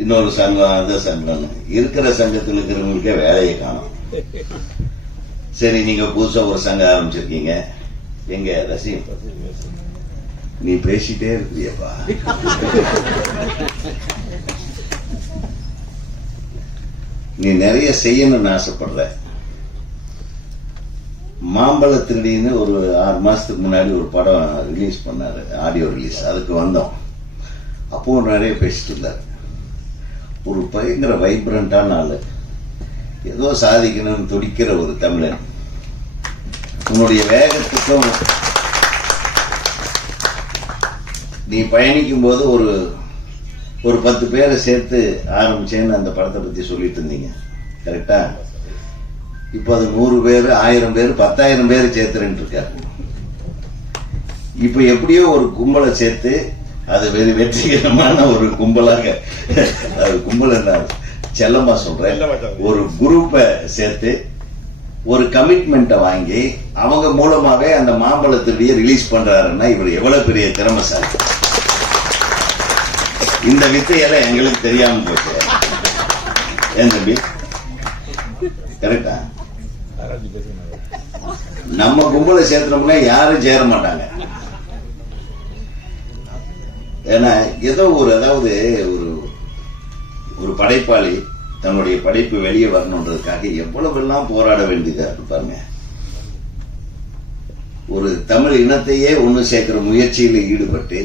இன்னொரு சங்கம் அந்த சங்கம் இருக்கிற சங்கத்தில் இருக்கிறவங்களுக்கே வேலையை காணும். சரி, நீங்க புதுசா ஒரு சங்கம் ஆரம்பிச்சிருக்கீங்க. எங்க ரசிகம் நீ பேசிட்டே இருக்கிறியப்பா. நீ நிறைய செய்யணும்னு ஆசைப்படுற. மாம்பழத்தினடின்னு ஒரு 6 மாசத்துக்கு முன்னாடி ஒரு படம் ரிலீஸ் பண்ணாரு, ஆடியோ ரிலீஸ். அதுக்கு வந்தோம். அப்போ நிறைய பேசிட்டு இருந்தாரு. ஒரு பயங்கர வைப்ரண்டான ஆளு, ஏதோ சாதிக்கணும்னு துடிக்கிற ஒரு தமிழன். உன்னுடைய வேகத்துக்கும் நீ பயணிக்கும் போது ஒரு 10 பேரை சேர்த்து ஆரம்பிச்சேன்னு அந்த படத்தை பத்தி சொல்லிட்டு இருந்தீங்க, கரெக்டா? இப்ப அது 100 பேர், 1000 பேர், 10,000 பேர் சேர்த்துறேன்னு இருக்காரு. இப்ப எப்படியோ ஒரு கும்பலை சேர்த்து அது வெற்றிகரமான ஒரு கும்பலாக, அது கும்பல் என்ன செல்லமா சொல்றேன், ஒரு குரூப்பை சேர்த்து ஒரு கமிட்மெண்ட்டை வாங்கி அவங்க மூலமாவே அந்த மாம்பழத்திலேயே ரிலீஸ் பண்றாருன்னா இவர் எவ்வளவு பெரிய திறமைசாலி. இந்த வித்தையெல்லாம் எங்களுக்கு தெரியாம போச்சு. ஏன் தம்பி, கரெக்டா? நம்ம கும்பலை சேர்த்தோம்னா யாரும் சேர மாட்டாங்க. ஏன்னா ஏதோ அதாவது ஒரு படைப்பாளி தன்னுடைய படைப்பு வெளியே வரணுன்றதுக்காக எவ்வளவெல்லாம் போராட வேண்டியதா இருப்பாருங்க. ஒரு தமிழ் இனத்தையே ஒண்ணு சேர்க்கிற முயற்சியில் ஈடுபட்டு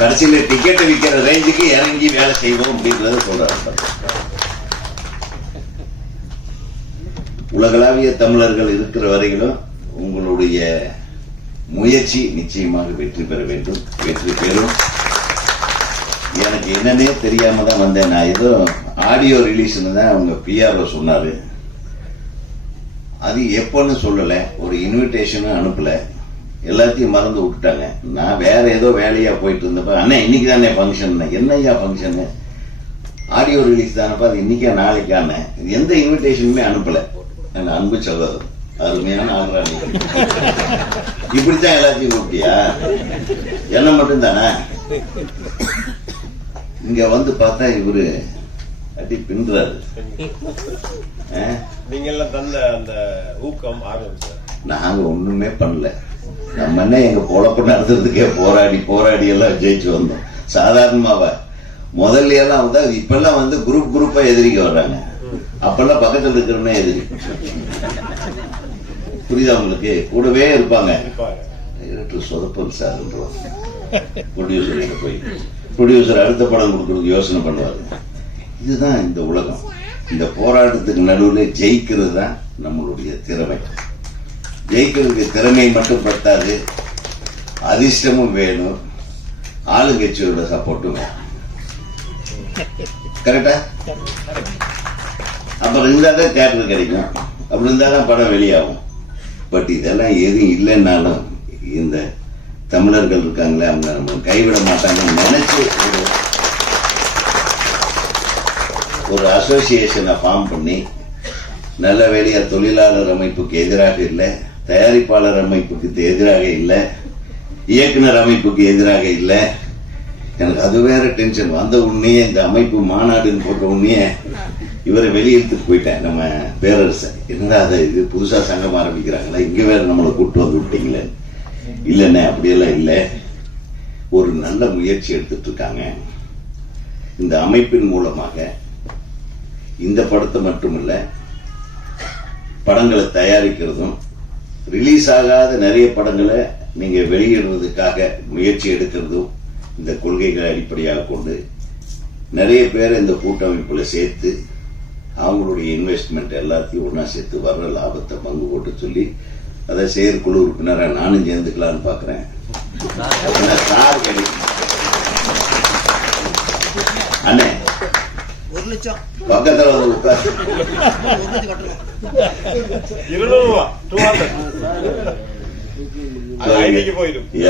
கடைசியில டிக்கெட்டை விற்கிற ரேஞ்சுக்கு இறங்கி வேலை செய்வோம் அப்படின்றத சொல்றாரு. உலகளாவிய தமிழர்கள் இருக்கிற வரையிலும் உங்களுடைய முயற்சி நிச்சயமாக வெற்றி பெற வேண்டும், வெற்றி பெறும். எனக்கு என்னன்னே தெரியாம தான் வந்தேன். நான் ஏதோ ஆடியோ ரிலீஸ்னு தான் அவங்க பிஆர்ஓ சொன்னாரு. அது எப்பன்னு சொல்லல, ஒரு இன்விடேஷனும் அனுப்பல, எல்லாத்தையும் மறந்து விட்டுட்டாங்க. நான் வேற ஏதோ வேலையா போயிட்டு இருந்தப்ப, அண்ணா இன்னைக்கு தானே ஃபங்க்ஷன். என்னையா ஃபங்க்ஷன்? ஆடியோ ரிலீஸ் தானப்பா, அது இன்னைக்கா நாளைக்கான எந்த இன்விடேஷனுமே அனுப்பல. என் அன்பு சகோதரர், அருமையான ஆள்றாங்க. இப்படித்தான் எல்லாத்தையும் கூப்பிட்டியா? என்ன மட்டும் தானே? இங்க வந்து பார்த்தா இவரு அடி பின்றாரு. நீங்க எல்லாம் தந்த அந்த ஊக்கம் ஆரம்பிச்சு நாங்க ஒண்ணுமே பண்ணல. நம்ம என்ன எங்க பொழப்பு நடத்துறதுக்கே போராடி எல்லாம் ஜெயிச்சு வந்தோம். சாதாரணமாவ முதல்ல எல்லாம் வந்து, இப்பெல்லாம் வந்து குரூப்பா எதிரிக்க வர்றாங்க. அப்பெல்லாம் பக்கத்துல இருக்கிறவனே எதிரி. புரியுதா உங்களுக்கு? கூடவே இருப்பாங்க. சொதப்பல் சார் ப்ரொடியூசர் போய் ப்ரொடியூசர் அடுத்த படம் கொடுக்கறதுக்கு யோசனை பண்ணுவாரு. இதுதான் இந்த உலகம். இந்த போராட்டத்துக்கு நடுவில் ஜெயிக்கிறது தான் நம்மளுடைய திறமை. ஜெயிக்கிறதுக்கு திறமை மட்டும் பத்தாது, அதிர்ஷ்டமும் வேணும், ஆளுங்கட்சியோட சப்போர்ட்டும் வேணும். கரெக்டா? அப்புறம் இருந்தாதான் தியேட்டர் கிடைக்கும், அப்படி இருந்தாதான் படம் வெளியாகும். பட் இதெல்லாம் எதுவும் இல்லைன்னாலும் இந்த தமிழர்கள் இருக்காங்களே, அவங்க நம்ம கைவிட மாட்டாங்கன்னு நினைச்சு ஒரு அசோசியேஷனை ஃபார்ம் பண்ணி, நல்ல வேலையா தொழிலாளர் அமைப்புக்கு எதிராக இல்லை, தயாரிப்பாளர் அமைப்புக்கு எதிராக இல்லை, இயக்குனர் அமைப்புக்கு எதிராக இல்லை. எனக்கு அது வேற டென்ஷன் வந்த உடனே இந்த அமைப்பு மாநாடுன்னு போட்ட உடனே இவரை வெளியெடுத்துட்டு போயிட்டேன். நம்ம பேரரச என்னடா அதை இது புதுசா சங்கம் ஆரம்பிக்கிறாங்களா, இங்க வேற நம்மளை கூட்டு வந்து விட்டீங்களே. இல்லைண்ணே, அப்படியெல்லாம் இல்லை. ஒரு நல்ல முயற்சி எடுத்துட்டு இருக்காங்க. இந்த அமைப்பின் மூலமாக இந்த படத்தை மட்டுமில்ல, படங்களை தயாரிக்கிறதும், ரிலீஸ் ஆகாத நிறைய படங்களை நீங்க வெளியிடுறதுக்காக முயற்சி எடுக்கிறதும் இந்த கொள்கைகளை அடிப்படையாக கொண்டு நிறைய பேரை இந்த கூட்டமைப்புல சேர்த்து அவங்களுடைய இன்வெஸ்ட்மெண்ட் எல்லாத்தையும் ஒன்னா சேர்த்து வர்ற லாபத்தை பங்கு போட்டு சொல்லி அதை செயற்குழு உறுப்பினராக நானும் சேர்ந்துக்கலான்னு பாக்குறேன். சார் கிடைக்கும் அண்ணே, 1 லட்சம் பக்கத்துல வந்து உட்கார்.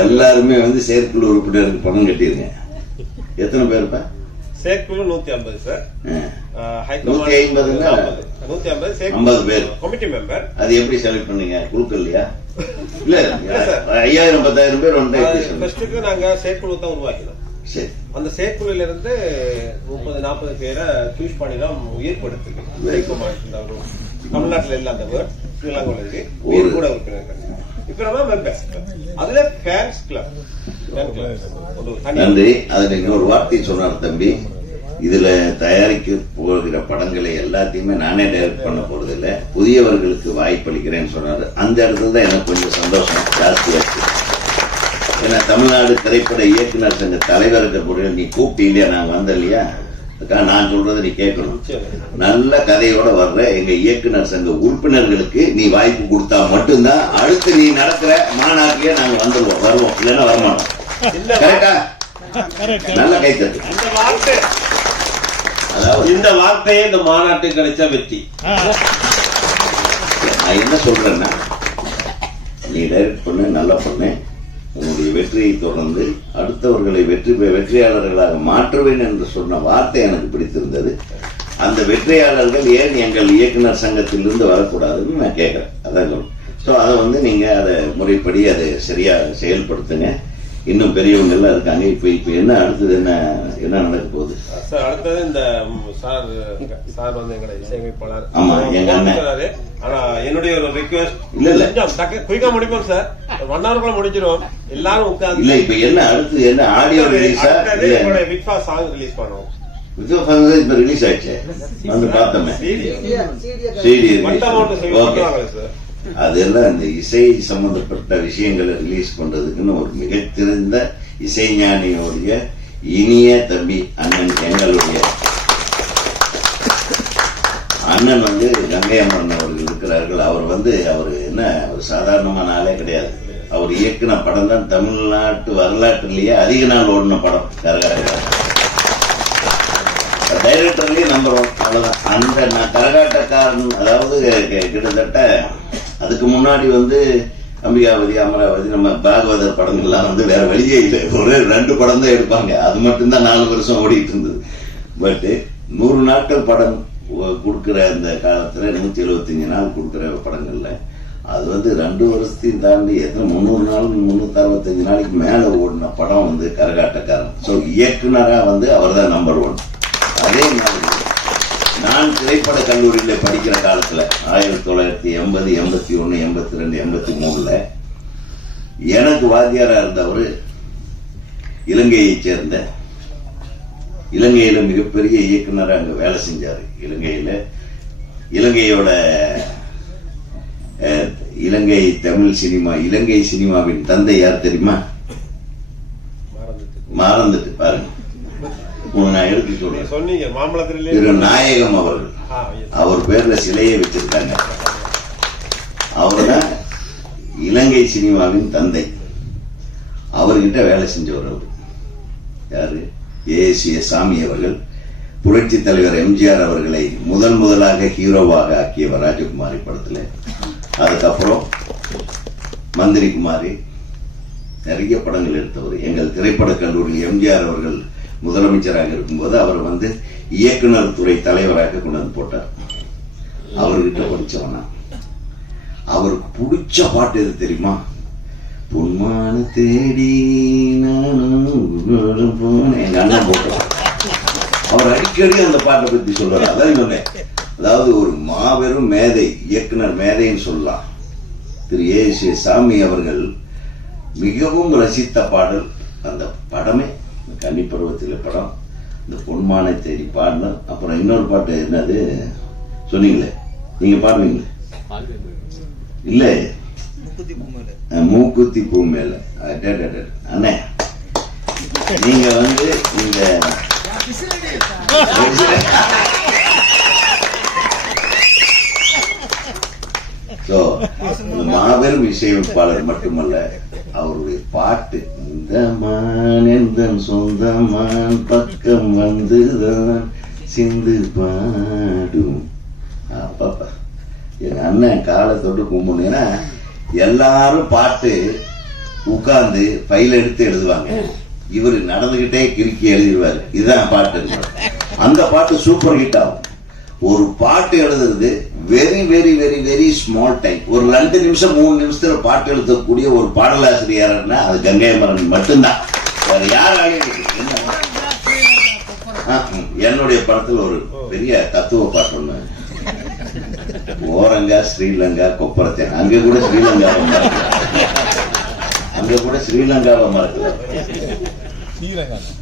எல்லாருமே வந்து செயற்குழு உறுப்பினருக்கு பணம் கட்டிருங்க. எத்தனை பேருப்பா? செயற்குழு 150 சார். 150 பேர் கமிட்டி மெம்பர். அது எப்படி செலக்ட் பண்ணீங்க? குழுக்கள் இல்லையா? இல்ல 5000 10,000 பேர் வந்து ஃபர்ஸ்ட்டுக்கு நாங்க செயற்குழு தான் உருவாக்கினோம். சரி. அந்த செயற்குழுல இருந்து 30-40 பேரை சூஸ் பண்ணி தான் உயிர்படுத்துது. தமிழ்நாட்டுல இல்ல அந்த வேர்ட், ஸ்ரீலங்காவில் இருக்கு. உயிர் கூட உறுப்பினர்கள். இப்ப நம்ம மெம்பர்ஸ், அதுல ஃபேன்ஸ் கிளப். நன்றி. அதுல இன்னொரு வார்த்தை சொன்னார் தம்பி, இதுல தயாரிக்க போகிற படங்களை எல்லாத்தையுமே நானே டைரக்ட் பண்ண போறது இல்ல, புதியவர்களுக்கு வாய்ப்பளிக்கிறேன்னு சொன்னாரு. அந்த இடத்துல தான் எனக்கு கொஞ்சம் சந்தோஷம் ஜாஸ்தியாச்சு. ஏன்னா தமிழ்நாடு திரைப்பட இயக்குனர் சங்க தலைவருக்கு முறையில் நீ கூப்பிட்டு இல்லையா, நாங்க வந்த இல்லையா, நான் சொல்றதை நீ கேட்கணும். நல்ல கதையோட வர்ற எங்க இயக்குனர் சங்க உறுப்பினர்களுக்கு நீ வாய்ப்பு கொடுத்தா மட்டும்தான் அடுத்து நீ நடக்கிற மாநாட்டிலேயே நாங்க வந்துருவோம், வருவோம், இல்லைன்னா வரமாட்டோம். கரெக்டா? நல்ல கைத்தட்டு. அதாவது இந்த வார்த்தையே இந்த மாநாட்டுக்கு கிடைச்சா வெற்றி. நான் என்ன சொல்றேன்னா, நீ டைரக்ட் பண்ணு, நல்லா பண்ணு, உன்னுடைய வெற்றியை தொடர்ந்து அடுத்தவர்களை வெற்றியாளர்களாக மாற்றுவேன் என்று சொன்ன வார்த்தை எனக்கு பிடித்திருந்தது. அந்த வெற்றியாளர்கள் ஏன் எங்கள் இயக்குனர் சங்கத்திலிருந்து வரக்கூடாதுன்னு நான் கேட்கிறேன். அதான் சொல்றேன். ஸோ அதை நீங்க அதை முறைப்படி அதை சரியா செயல்படுத்துங்க. இன்னும் பெரியவங்க எல்லாம் இருக்காங்க. இப்ப என்ன அடுத்தது என்ன நடக்க போகுது சார்? அடுத்தது இந்த சார் வந்து எங்க இசையமைப்பாளர். ஆமா, எங்க அண்ணன். ஆனா என்னுடைய ஒரு ரிக்வெஸ்ட், இல்ல குயிக்கா முடிப்போம் சார், 1 hour குள்ள முடிச்சிருவோம் எல்லாரும் உட்கார்ந்து. இல்ல இப்ப என்ன அடுத்து என்ன ஆடியோ ரிலீஸா? விட்வா சாங் ரிலீஸ் பண்ணுவோம். இப்ப ரிலீஸ் ஆயிடுச்சு, வந்து பார்த்தோமே. சிடி அதெல்லாம் இந்த இசை சம்பந்தப்பட்ட விஷயங்களை ரிலீஸ் பண்றதுக்குன்னு ஒரு மிகச்சிறந்த இசைஞானியோடைய இனிய தம்பி அண்ணன், எங்களுடைய அண்ணன் வந்து கங்கை அம்மன் அவர்கள் இருக்கிறார்கள். அவர் என்ன ஒரு சாதாரணமான ஆளே கிடையாது. அவர் இயக்குன படம் தான் தமிழ்நாட்டு வரலாற்றிலேயே அதிக நாள் ஓடின படம். டைரக்டர்லயே நம்பர் 1. அவ்வளவுதான். அந்த கரகாட்டக்காரன், அதாவது கிட்டத்தட்ட அதுக்கு முன்னாடி அம்பிகாவதி, அமராவதி, நம்ம பாகவதர் படங்கள்லாம் வேற வழியே இல்லை. ஒரு 2 படம் தான் எடுப்பாங்க. அது மட்டும்தான் 4 வருஷம் ஓடிட்டு இருந்தது. பட் 100 நாட்கள் படம் கொடுக்கிற அந்த காலத்துல 175 நாள் கொடுக்கிற படங்கள்ல அது 2 வருஷத்தையும் தாண்டி எத்தனை 300 நாள் 365 நாளைக்கு மேல ஓடின படம் கரகாட்டக்காரன். ஸோ இயக்குனரா அவர் தான் நம்பர் 1. அதே மாதிரி நான் திரைப்பட கல்லூரியில படிக்கிற காலத்துல 1980, 81, 82, 83 எனக்கு வாத்தியாரா இருந்தவர் இலங்கையை சேர்ந்த, இலங்கையில மிகப்பெரிய இயக்குனரா அங்க வேலை செஞ்சாரு. இலங்கையோட இலங்கை தமிழ் சினிமா, இலங்கை சினிமாவின் தந்தை யார் தெரியுமா? மறந்துட்டு பாருங்க, நான் எடுத்து சொல்றேன். திரு நாயகம் அவர்கள். அவர் பேர்ல சிலையை வச்சிருக்காங்க. அவர்தான் இலங்கை சினிமாவின் தந்தை. அவர்கிட்ட வேலை செஞ்சவர் அவர். யாரு? ஏஎஸ்ஏ சாமி அவர்கள். புரட்சி தலைவர் எம்ஜிஆர் அவர்களை முதலாக ஹீரோவாக ஆக்கியவர் ராஜகுமாரி படத்துல. அதுக்கப்புறம் மந்திரி குமாரி, நிறைய படங்கள் எடுத்தவர். எங்கள் திரைப்பட கல்லூரியில் எம்ஜிஆர் அவர்கள் முதலமைச்சராக இருக்கும்போது அவர் இயக்குனர் துறை தலைவராக கொண்டு போட்டார். அவர்கிட்ட படிச்சவனா. அவருக்கு பிடிச்ச பாட்டு எது தெரியுமா? பொன்மான தேடி எங்க அண்ணன் போட்டார். அவர் அடிக்கடி அந்த பாட்டை பத்தி சொல்றாரு. அதான் சொன்னேன், அதாவது ஒரு மாபெரும் மேதை, இயக்குனர் மேதைன்னு சொல்லலாம். திரு ஏஎஸ்ஏ சாமி அவர்கள் மிகவும் ரசித்த பாடல் அந்த படமே கன்னிப்பருவத்தில படம். இந்த பொன்மானை தேடி பாடணும். அப்புறம் இன்னொரு பாட்டு என்னது சொன்னீங்களே, நீங்க பாடுவீங்களே? இல்ல, மூக்குத்தி பூ மேல. அண்ணே, நீங்க இந்த மாபெரும் இசையமைப்பாளர் மட்டுமல்ல, அவருடைய பாட்டு இந்த மான் சொந்தமான் பக்கம் வந்துதான் சிந்து பாடும். அப்பப்பா, எங்க அண்ணன் காலை தொட்டு கும்பிடுனா எல்லாரும் பாட்டு உட்கார்ந்து ஃபைல் எடுத்து எழுதுவாங்க. இவரு நடந்துகிட்டே கிறுக்கி எழுதிடுவாரு. இதுதான் பாட்டு. அந்த பாட்டு சூப்பர் ஹிட் ஆகும். ஒரு பாட்டு எழுதுறது very very very very small time. ஒரு 2 நிமிஷம் 3 நிமிஷத்துல பாட்டு எழுதக்கூடிய ஒரு பாடலாசிரியர்னா அது கங்கை அமரன் மட்டும்தான். வேற யாராலையும் என்ன? என்னுடைய படத்துல ஒரு பெரிய தத்துவ பாட்டு ஒண்ணு, ஓரங்கா ஸ்ரீலங்கா கொப்பரத்தை, அங்க கூட ஸ்ரீலங்காவை மறக்கல.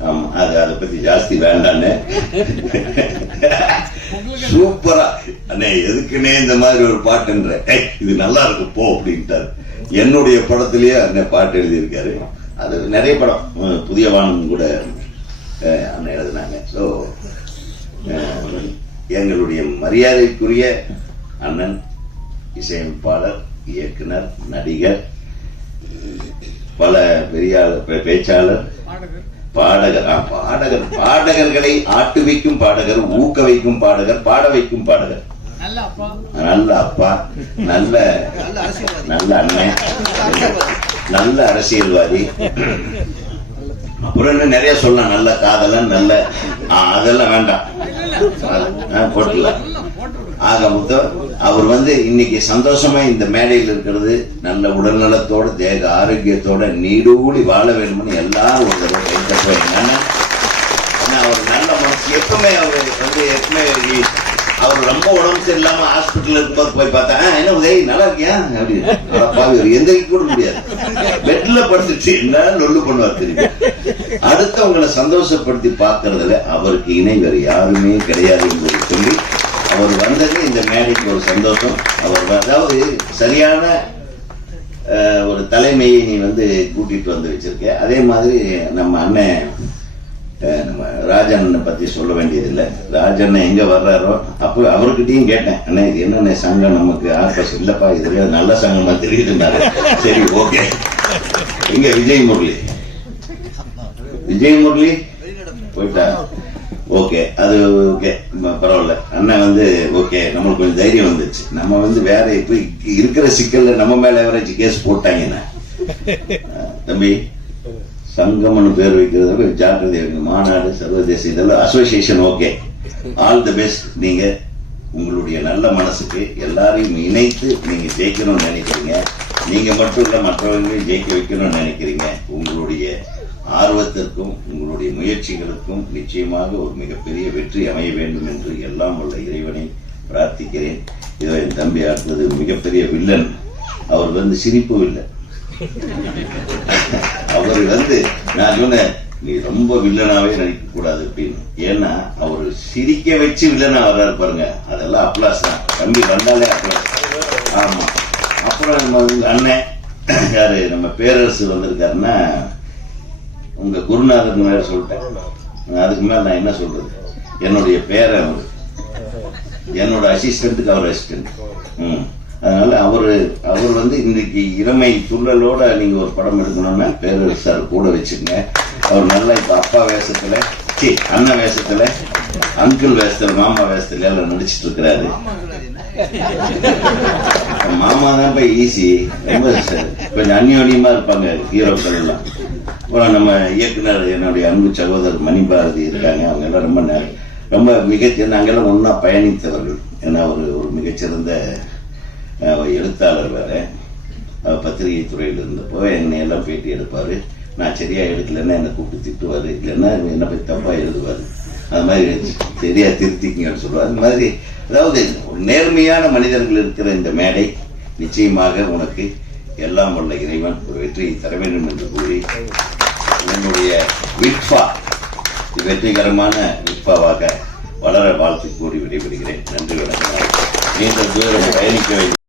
ஆமா, அதை பத்தி ஜாஸ்தி வேண்டான்னு சூப்பரா அண்ணே எதுக்குன்னே இந்த மாதிரி ஒரு பாட்டுன்ற இது நல்லா இருக்கு போ அப்படின்ட்டாரு. என்னுடைய படத்திலேயே அண்ணன் பாட்டு எழுதியிருக்காரு. அது நிறைய படம், புதிய வானம் கூட அண்ணன் எழுதினாங்க. ஸோ எங்களுடைய மரியாதைக்குரிய அண்ணன் இசையமைப்பாளர், இயக்குனர், நடிகர், பல பெரிய பேச்சாளர், பாடகர்களை ஆட்டு வைக்கும் பாடகர், ஊக்க வைக்கும் பாடகர், பாட வைக்கும் பாடகர், நல்ல அப்பா, நல்ல அண்ணன், நல்ல அரசியல்வாதி, அப்புறம் இன்னும் நிறைய சொல்லலாம், நல்ல காதலன், நல்ல அதெல்லாம் வேண்டாம் போட்டுக்கலாம். ஆக மொத்தம் அவர் இன்னைக்கு சந்தோஷமா இந்த மேடையில் இருக்கிறது, நல்ல உடல்நலத்தோட தேக ஆரோக்கியத்தோட நீடூழி வாழ வேண்டும்னு எல்லாரும் ஒரு தடவை கைத்தட்டுவாங்க. அவர் நல்ல மனசு. எப்பவுமே அவர் ரொம்ப உடம்பு சரியில்லாம ஹாஸ்பிட்டல் இருக்கும்போது போய் பார்த்தா, என்ன உதவி நல்லா இருக்கியா அப்படின்னு எந்திரிக்க கூட முடியாது, பெட்ல படுத்துச்சு என்ன நொல்லு பண்ணுவார். தெரியும், அடுத்தவங்களை சந்தோஷப்படுத்தி பார்க்கறதுல அவருக்கு இணை வேறு யாருமே கிடையாது என்பதை சொல்லி அவர் வந்தது இந்த மேடைக்கு ஒரு சந்தோஷம். அவர் அதாவது சரியான ஒரு தலைமையை நீ கூட்டிட்டு வந்து வச்சிருக்க. அதே மாதிரி நம்ம அண்ணன், நம்ம ராஜண்ணனை பத்தி சொல்ல வேண்டியதில்லை. ராஜண்ணன் எங்க வர்றாரோ அப்போ அவர்கிட்டயும் கேட்டேன், அண்ணே இது என்னென்ன சங்கம் நமக்கு ஆர்பஸ் இல்லப்பா, இதுல நல்ல சங்கமா தெரியுதுன்னாரு. சரி ஓகே. எங்க விஜய் முரளி போயிட்டா, ஓகே அது ஓகே பரவாயில்ல. அண்ணன் ஓகே, நம்மளுக்கு கொஞ்சம் தைரியம் வந்துச்சு. நம்ம வேற இப்ப இருக்கிற சிக்கல்ல நம்ம மேல எவரேஜ் கேஸ் போட்டாங்கன்னா, தம்பி சங்கம்னு பேர் வைக்கிறது ஜாக்கிரதை வைக்கணும். மாநாடு, சர்வதேச இதெல்லாம் association okay, all the best. நீங்க உங்களுடைய நல்ல மனசுக்கு எல்லாரையும் இணைத்து நீங்க ஜெயிக்கணும்னு நினைக்கிறீங்க. நீங்க மட்டும் இல்ல, மற்றவர்களையும் ஜெயிக்க வைக்கணும்னு நினைக்கிறீங்க. உங்களுடைய ஆர்வத்திற்கும் உங்களுடைய முயற்சிகளுக்கும் நிச்சயமாக ஒரு மிகப்பெரிய வெற்றி அமைய வேண்டும் என்று எல்லாம் உள்ள இறைவனை பிரார்த்திக்கிறேன். இதோ என் தம்பி அடுத்தது மிகப்பெரிய வில்லன். அவர் சிரிப்பு இல்லை. அவர் நான் சொன்னேன், நீ ரொம்ப வில்லனாவே நடிக்க கூடாது அப்படின்னு. ஏன்னா அவர் சிரிக்க வச்சு வில்லனா வர்றாரு பாருங்க, அதெல்லாம் அப்ளாஸ் தான். தம்பி வந்தாலே அப்ளாஸ். ஆமா. அப்புறம் நம்ம அண்ணன் யாரு, நம்ம பேரரசு வந்திருக்காருன்னா, உங்க குருநாதர் மேல சொல்லிட்டேன். அதுக்கு மேல நான் என்ன சொல்றது? என்னுடைய பேரன் அவரு, என்னோட அசிஸ்டன்ட்டுக்கு அவர் அசிஸ்டன்ட். அதனால அவரு இன்னைக்கு இளமை துள்ளலோட நீங்க ஒரு படம் எடுக்கணும்னா பேரரசு சார் கூட வச்சுங்க. அவர் நல்லா இப்ப அப்பா வேஷத்துல, அண்ணன் வேஷத்துல, அங்கிள் வேஷத்துல, மாமா வேஷத்துல எல்லாம் நடிச்சிட்டு இருக்கிறாரு. மாமா தான் இப்ப ஈஸி, ரொம்ப கொஞ்சம் அந்யோன்யமா இருப்பாங்க ஹீரோக்கள் எல்லாம். அப்புறம் நம்ம இயக்குனர் என்னுடைய அன்பு சகோதரர் மணிபாரதி இருக்காங்க. அவங்க எல்லாம் ரொம்ப நாங்கெல்லாம் ஒன்னா பயணித்தவர்கள். ஏன்னா ஒரு மிகச்சிறந்த எழுத்தாளர் வேற, பத்திரிகை துறையில் இருந்தப்போ என்னை எல்லாம் பேட்டி எடுப்பாரு. நான் சரியா எடுக்கலன்னா என்னை கூப்பிட்டு திட்டுவாரு, இல்லைன்னா என்னை போய் தப்பா எழுதுவாரு. அது மாதிரி சரியா திருத்திக்கங்கன்னு சொல்லுவார். அது மாதிரி அதாவது ஒரு நேர்மையான மனிதர்கள் இருக்கிற இந்த மேடை நிச்சயமாக உனக்கு எல்லாம் உள்ள இறைவன் ஒரு வெற்றியை தர வேண்டும் என்று கூறி என்னுடைய விட்பா வெற்றிகரமான விட்பாவாக வளர வாழ்த்து கூறி விடைபெறுகிறேன். நன்றி, வணக்கம். நீண்ட தூரம் பயணிக்க வேண்டும்.